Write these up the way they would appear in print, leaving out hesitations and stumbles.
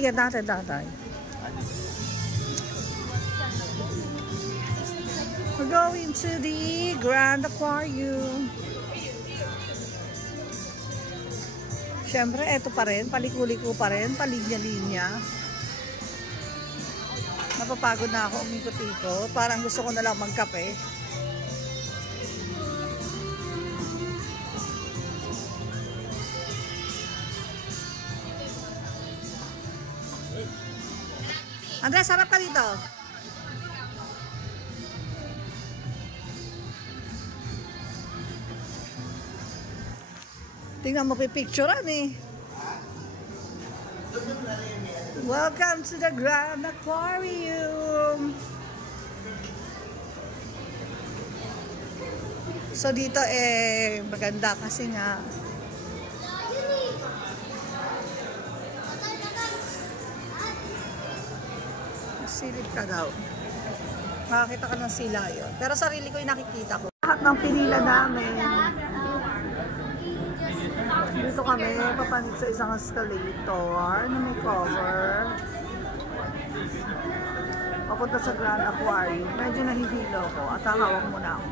ticket natin, tatay? We're going to the Grand Aquarium. Siyempre, eto pa rin. Paliko-liko pa rin. Palinya-linya. Napapagod na ako umikot-ikot. Parang gusto ko na lang magkape. Andres, harap ka dito. Tingnan mo pipicturean eh. Welcome to the Grand Aquarium. So dito eh maganda kasi nga silip ka daw. Makakita ka ng sila yun. Pero sarili ko yung nakikita ko. Lahat ng pinila namin. Dito kami papanik sa isang escalator na may cover. Papunta sa Grand Aquarium. Medyo nahihilo ko at hahawak muna ako.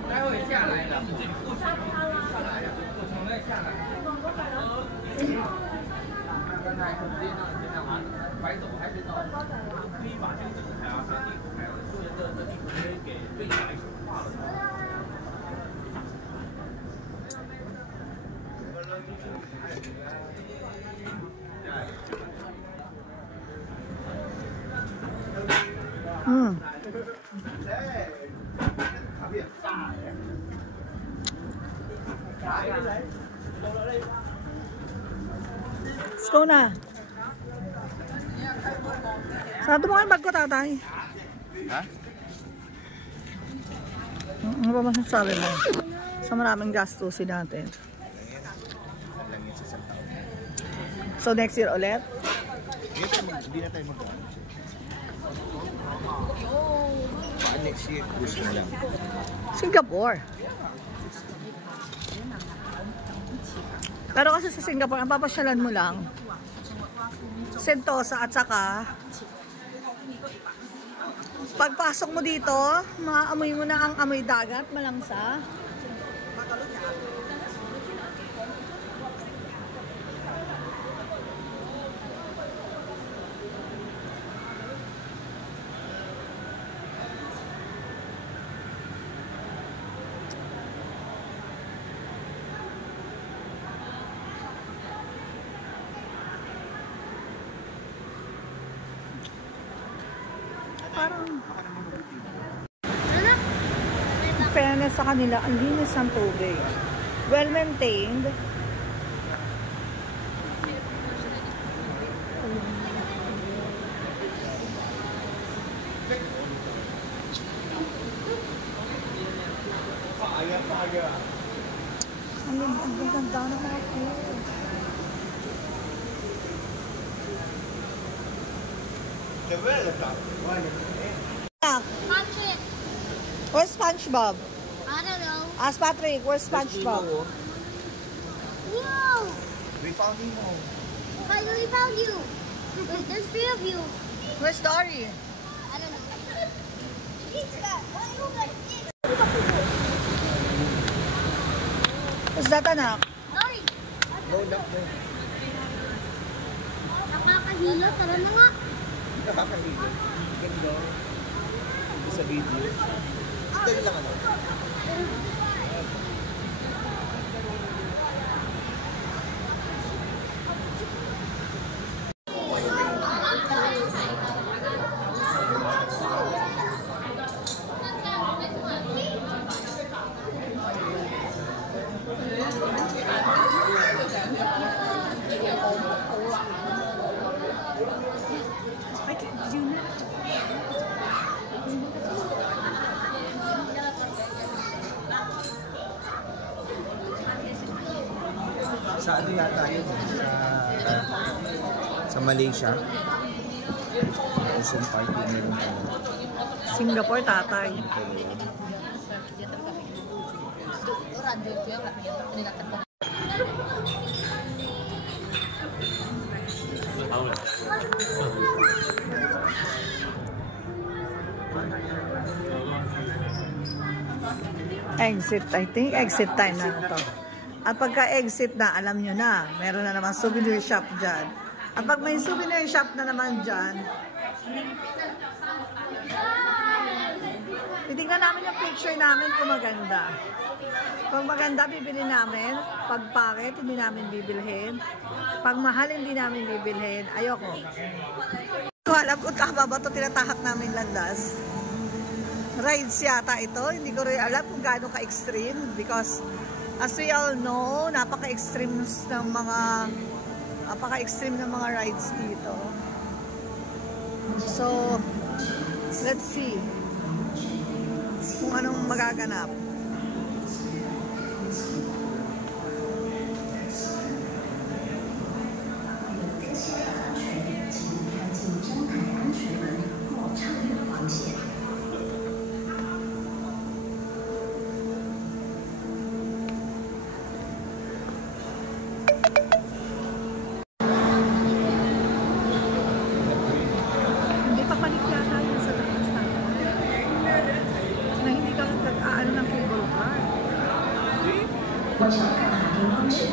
Let's go na. Sarado mo kayo bag ko, tatay. Ha? Ano ba masasabi mo? Sa maraming gastusin natin. So next year ulit? Hindi na tayo mag-ano. Next year, gusto na lang. Singapore. Pero kasi sa Singapore, ang papasyalan mo lang Sentosa at saka pagpasok mo dito, maamoy mo na ang amoy dagat, malangsa. Parang in fairness sa kanila, ang linis ng tubig. Well maintained. Ang ganda ng mga food. Patrick. Where's SpongeBob? I don't know. Ask Patrick, where's SpongeBob? Whoa! We found Nemo. Why we found you? Wait, there's 3 of you. Where's Dory? I don't know. Who's that, anak? Dory! No, no, no. Nakakahilo, tara na nga. Nakakahilo. Ganda. Sa video. Dali lang ano. Sa ano yata yun? Sa Malaysia. Ocean Party meron pa. Singapore, tatay. Paula. Exit, I think exit time na to. At pagka exit na, alam nyo na, meron na naman souvenir shop dyan. At pag may souvenir shop na naman dyan, titignan namin yung picture namin kung maganda. Pag maganda, bibili namin. Pag pangit, hindi namin bibilhin. Pag mahal, hindi namin bibilhin. Ayoko. So, alam ko tama ba ito tinatahak namin landas. Rides yata ito. Hindi ko rin alam kung gaano ka-extreme. Because, as we all know, napaka-extreme ng mga rides dito. So, let's see kung anong magaganap.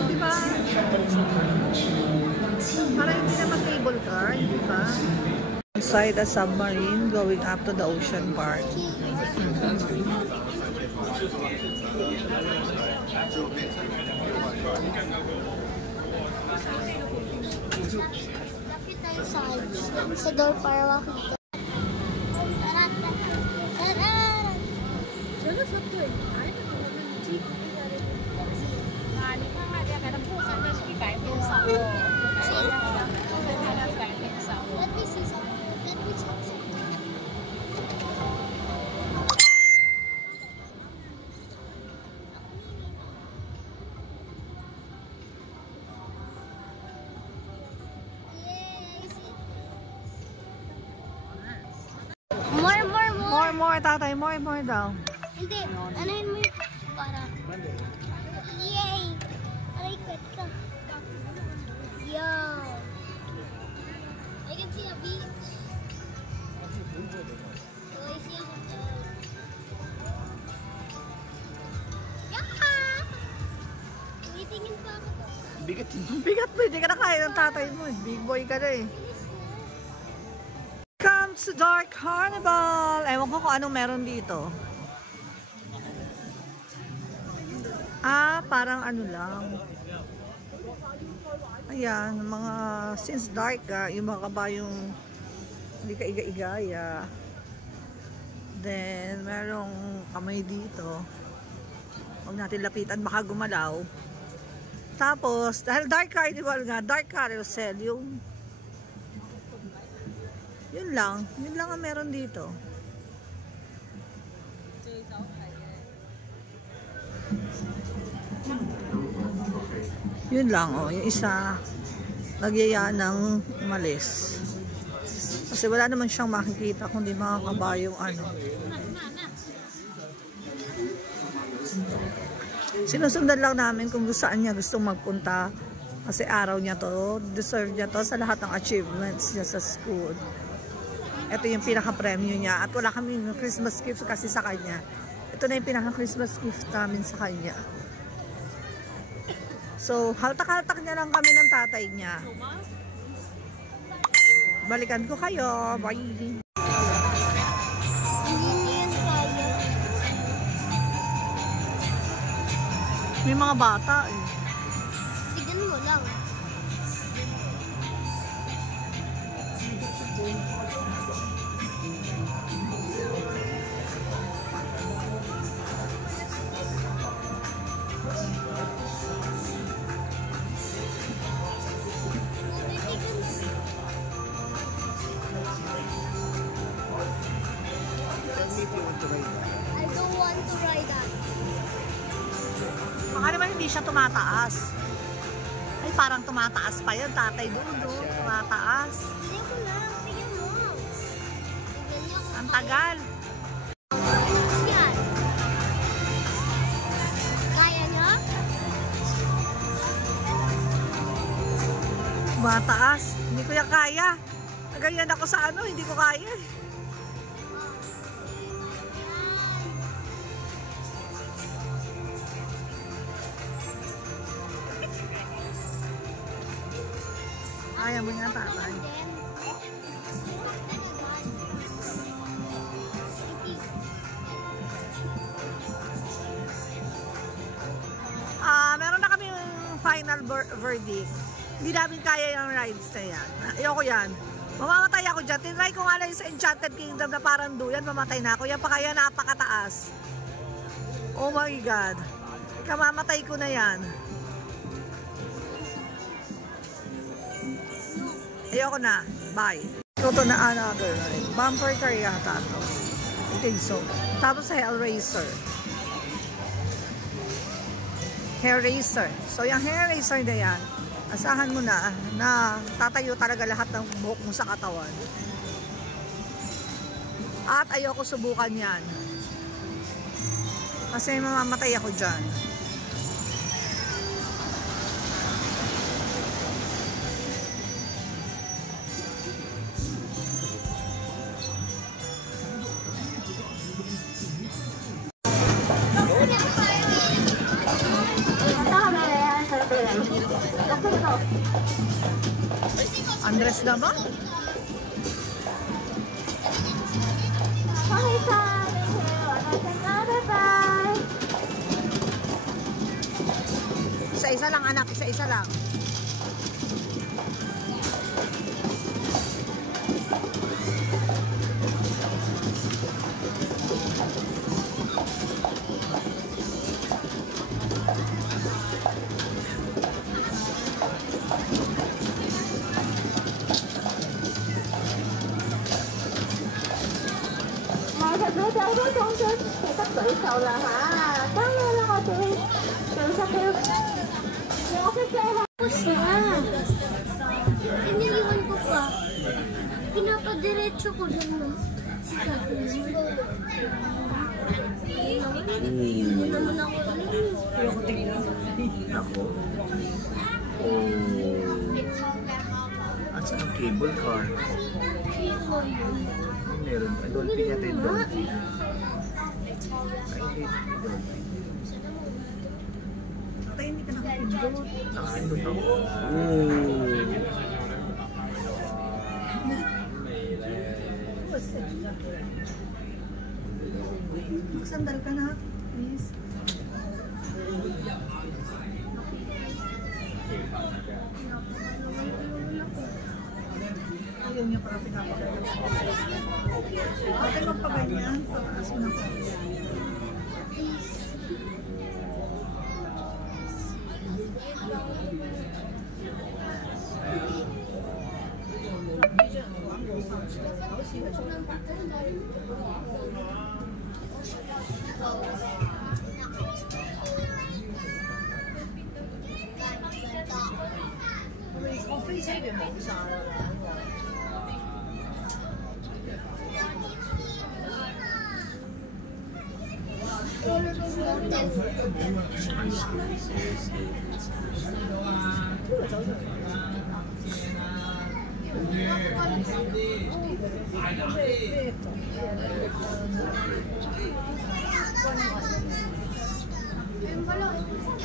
Diba? Para hindi na mag-cable car, di ba? Inside a submarine going up to the ocean part. Lapit tayo sa door para makita. Let me see something. Let me check something. More, tatay. More daw. Hindi. Anahin mo yung para. Yay! Aray, kwet ka. Yo! I can see a beach. Oh, I see a hotel. Yeah! Tumitingin pa ako. Bigat mo, hindi ka na kaya ng tatay mo. Big boy ka na eh. Welcome to Dark Carnival! Ewan ko kung anong meron dito. Parang ano lang. Ayan, mga since dark yung mga kabayong hindi ka iga-igaya. Then, merong kamay dito. Huwag natin lapitan, baka gumalaw. Tapos, dahil Dark Carnival nga, Dark Carousel, yun lang ang meron dito. Yun lang, yung isa nagyaya ng umalis. Kasi wala naman siyang makikita kundi mga kabayong ano. Sinusundan lang namin kung saan niya gustong magpunta. Kasi araw niya to, deserve niya to sa lahat ng achievements niya sa school. Ito yung pinaka-premyo niya. At wala kaming Christmas gift kasi sa kanya. Ito na yung pinaka-Christmas gift namin sa kanya. So, haltak-haltak niya lang kami ng tatay niya. Balikan ko kayo. Bye! Hindi niyan kaya. May mga bata eh. Tignan mo lang. I don't want to ride that. Baka naman hindi siya tumataas. Ay, parang tumataas pa yun, tatay doon. Tumataas. Tignan ko lang. Tignan mo. Tignan niyo ako. Ang tagal. Yan. Kaya niyo? Tumataas. Hindi ko yan kaya. Ganyan ako sa ano, hindi ko kaya. Kaya mo nga tatay. Meron na kami final verdict. Hindi namin kaya yung rides na yan. Ayoko yan. Mamamatay ako dyan. Tinry ko nga lang sa Enchanted Kingdom na parang duyan. Mamatay na ako. Yan pa kaya napakataas. Oh my God. Kamamatay ko na yan. Ayoko na. Bye. Ito na another ride. Bumper car yata ito. I think so. Tapos sa Hellraiser. Hellraiser. So yung Hellraiser na yan, asahan mo na tatayo talaga lahat ng buhok mo sa katawan. At ayoko subukan yan. Kasi mamamatay ako dyan. Andres na ba? Isa-isa lang anak, isa-isa lang. Piniliwan ko pa. Pinapadiretso ko lang no. Hindi naman ako. Ako. At saan ang cable car? Meron. Dolphin natin. Dolphin. Patay, hindi ka nakapindot. Nakapindot ako. Magsandal ka na, please. Ayaw niya para pinapakita. Patay magpaganyan. Pataas mo na po. Coffee sa iyo mo sa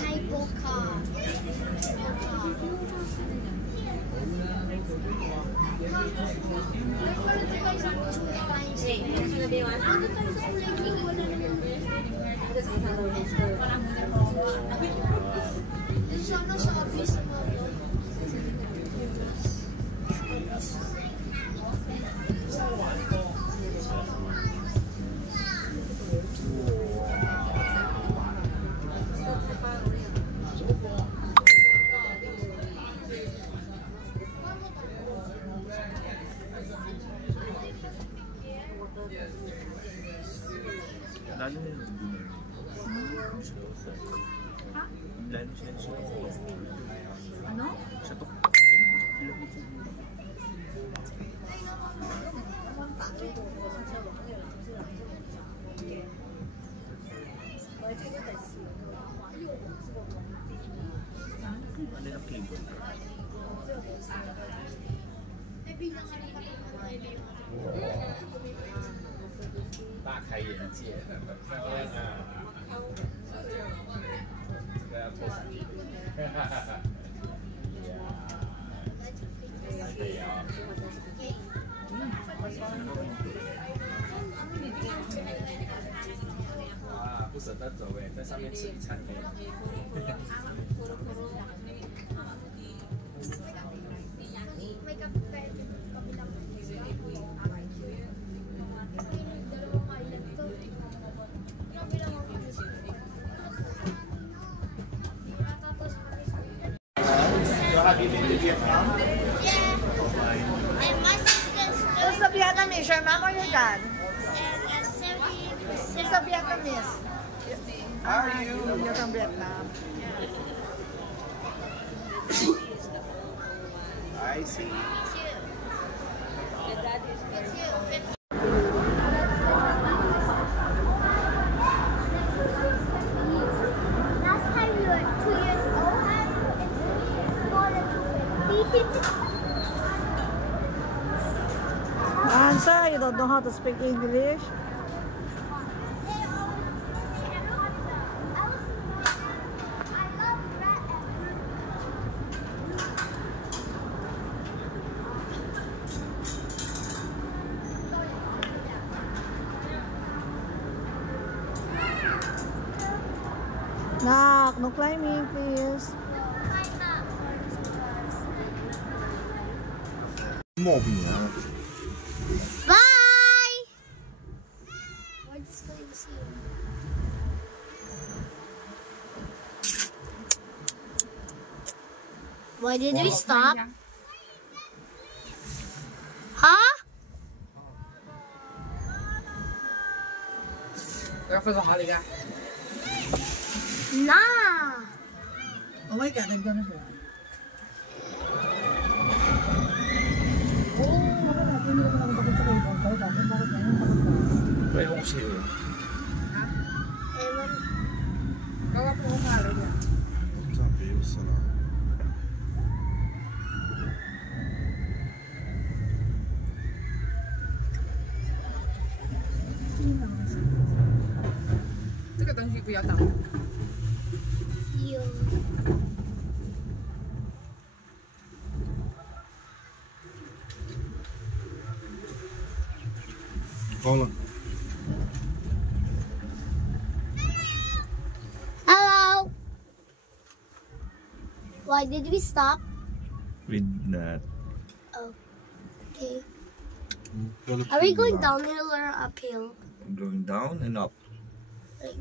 Cable car. Lalo na yung ha? Lalo siya sa tuktok. ano? Sa tuktok. Ano yung cable? 大开眼界，漂亮啊！这个要抽死你！哈哈哈！呀。对呀。啊，不舍得走哎，在上面吃一餐可以。Have you been to Vietnam? Yeah. And my sister's Who's the Vietnamese? Your mom or your dad? and 70%. Who's the Vietnamese? How are you? You're from Vietnam. I see. Last time you were 2 years old, and Answer, you don't know how to speak English? Knock, no climbing, please. Bye! We're just going to see him. Why did we stop? Huh? Nah. Oh my God, I'm gonna go. May ako siya. Gawa po kung kala niya. Sabi yung sana. You. Hold on. Hello. Why did we stop? With that. Oh. Okay. Are we going downhill or uphill? Going down and up. Like,